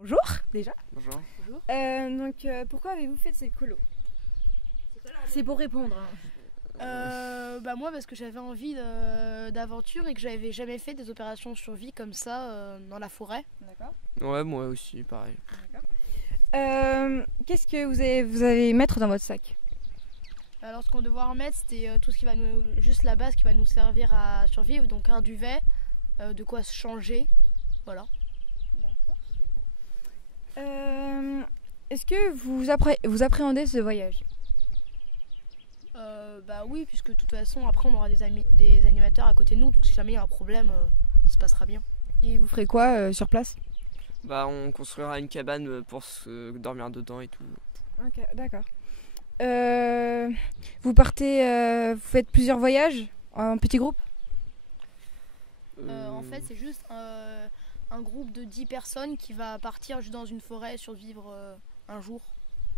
Bonjour déjà. Bonjour. Pourquoi avez-vous fait de cette colo? C'est pour répondre. Moi parce que j'avais envie d'aventure et que j'avais jamais fait des opérations survie comme ça dans la forêt. D'accord. Ouais, moi aussi, pareil. Qu'est-ce que vous allez mettre dans votre sac? Alors ce qu'on devait en mettre c'était tout ce qui va nous, juste la base qui va nous servir à survivre, donc un duvet, de quoi se changer, voilà. Est-ce que vous appréhendez ce voyage? Oui, puisque de toute façon après on aura des animateurs à côté de nous, donc si jamais il y a un problème, ça se passera bien. Et vous ferez quoi sur place? On construira une cabane pour se dormir dedans et tout. Ok, d'accord. Vous faites plusieurs voyages en petit groupe? En fait c'est juste un groupe de 10 personnes qui va partir juste dans une forêt survivre un jour.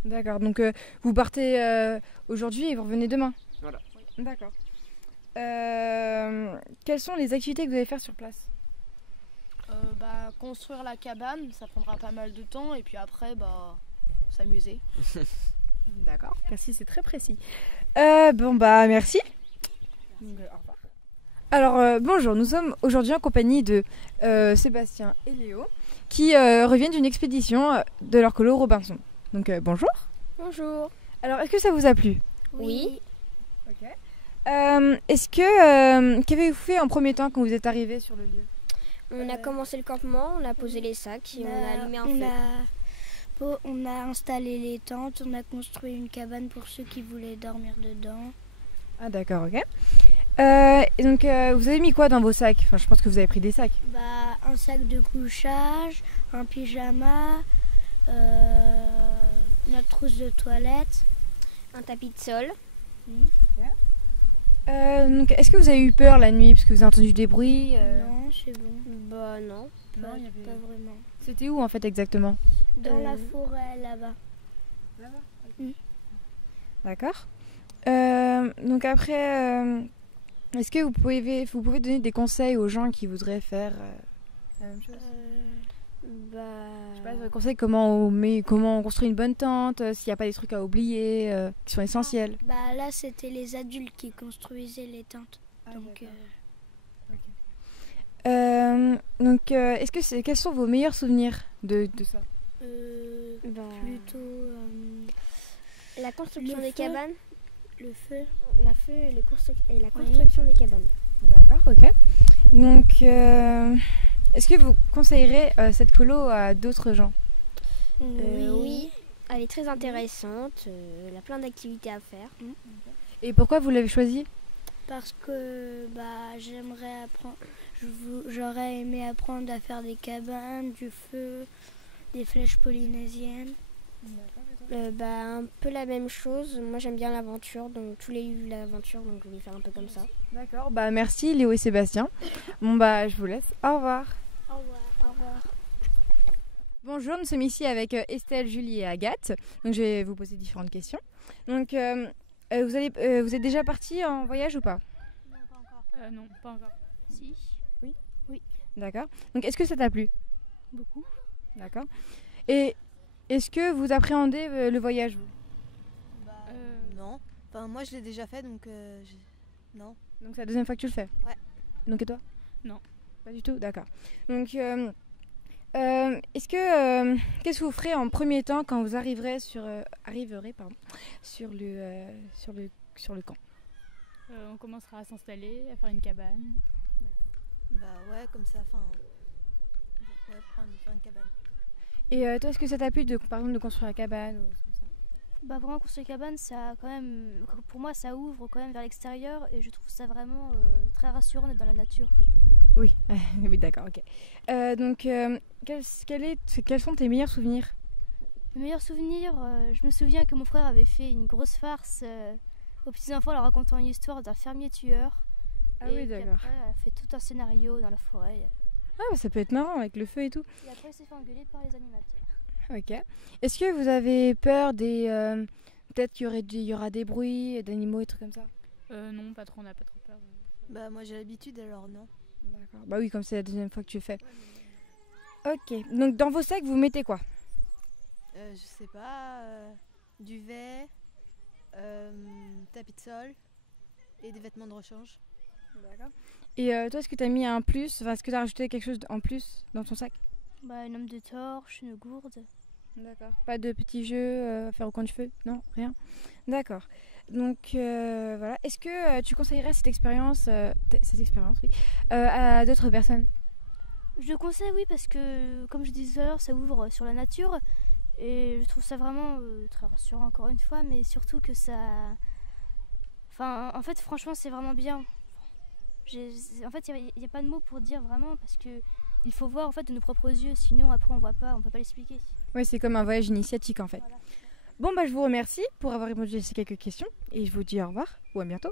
D'accord, donc vous partez aujourd'hui et vous revenez demain? Voilà. D'accord. Quelles sont les activités que vous allez faire sur place? Construire la cabane, ça prendra pas mal de temps et puis après s'amuser. D'accord, merci, c'est très précis. Merci. Donc, au revoir. Alors bonjour, nous sommes aujourd'hui en compagnie de Sébastien et Léo qui reviennent d'une expédition de leur colo Robinson. Donc bonjour. Bonjour. Alors est-ce que ça vous a plu? Oui. Ok. Qu'avez-vous fait en premier temps quand vous êtes arrivé sur le lieu? On a commencé le campement, on a posé les sacs et on a allumé un feu. On a installé les tentes, on a construit une cabane pour ceux qui voulaient dormir dedans. Ah d'accord, ok. Vous avez mis quoi dans vos sacs? Enfin, je pense que vous avez pris des sacs. Un sac de couchage, un pyjama, notre trousse de toilette. Un tapis de sol. Est-ce que vous avez eu peur la nuit parce que vous avez entendu des bruits? Non, c'est bon. Non. Pas vraiment. C'était où en fait exactement? Dans la forêt là-bas. D'accord. Est-ce que vous pouvez donner des conseils aux gens qui voudraient faire la même chose? Je sais pas, des conseils comment on construit une bonne tente, s'il n'y a pas des trucs à oublier, qui sont essentiels. Là, c'était les adultes qui construisaient les tentes. Quels sont vos meilleurs souvenirs de ça? Plutôt La construction le des feu. cabanes. le feu. La construction des cabanes. D'accord, ok. Est-ce que vous conseillerez cette colo à d'autres gens? Oui. Elle est très intéressante. Elle a plein d'activités à faire. Et pourquoi vous l'avez choisie? Parce que j'aimerais apprendre. J'aurais aimé apprendre à faire des cabanes, du feu, des flèches polynésiennes. Un peu la même chose. Moi j'aime bien l'aventure, donc tous les livres l'aventure, donc je voulais faire un peu comme ça. D'accord, merci Léo et Sébastien. Je vous laisse. Au revoir. Au revoir. Au revoir. Bonjour, nous sommes ici avec Estelle, Julie et Agathe. Donc je vais vous poser différentes questions. Donc vous êtes déjà partis en voyage ou pas? Non, pas encore. Non, pas encore. Si. Oui. D'accord. Donc est-ce que ça t'a plu? Beaucoup. D'accord. Et est-ce que vous appréhendez le voyage, vous? Non. Enfin, moi, je l'ai déjà fait, donc non. Donc c'est la deuxième fois que tu le fais? Ouais. Donc et toi? Non. Pas du tout? D'accord. Donc qu'est-ce que vous ferez en premier temps quand vous arriverez sur le camp? On commencera à s'installer, à faire une cabane. Ouais, comme ça, faire une cabane. Et toi, est-ce que ça t'a plu par exemple de construire la cabane ou comme ça? Vraiment construire une cabane, ça quand même, pour moi ça ouvre quand même vers l'extérieur et je trouve ça vraiment très rassurant d'être dans la nature. Oui, oui, d'accord, ok. Quels sont tes meilleurs souvenirs? Mes meilleurs souvenirs, je me souviens que mon frère avait fait une grosse farce aux petits enfants en leur racontant une histoire d'un fermier tueur. Ah et oui, d'accord. Après, elle a fait tout un scénario dans la forêt. Ah, ça peut être marrant avec le feu et tout. Et après, il s'est fait engueuler par les animateurs. Ok. Est-ce que vous avez peur peut-être qu'il y aura des bruits d'animaux et trucs comme ça? Non, pas trop, on n'a pas trop peur. Moi, j'ai l'habitude, alors non. D'accord. Bah oui, comme c'est la deuxième fois que tu fais. Ok, donc dans vos sacs, vous mettez quoi? Je sais pas, duvet, tapis de sol et des vêtements de rechange. D'accord. Et toi, est-ce que tu as mis un plus, enfin, est-ce que tu as rajouté quelque chose en plus dans ton sac? Bah, une lampe de torche, une gourde. D'accord. Pas de petits jeux à faire au coin du feu? Non, rien. D'accord. Donc voilà. Est-ce que tu conseillerais cette expérience, oui, à d'autres personnes? Je le conseille, oui, parce que, comme je disais tout à l'heure, ça ouvre sur la nature. Et je trouve ça vraiment très rassurant, encore une fois, mais surtout que ça... Enfin, en fait, franchement, c'est vraiment bien. En fait, il n'y a pas de mots pour dire vraiment, parce que il faut voir en fait de nos propres yeux, sinon après on voit pas, on peut pas l'expliquer. Oui, c'est comme un voyage initiatique en fait. Voilà. Bon, bah je vous remercie pour avoir répondu à ces quelques questions et je vous dis au revoir ou à bientôt.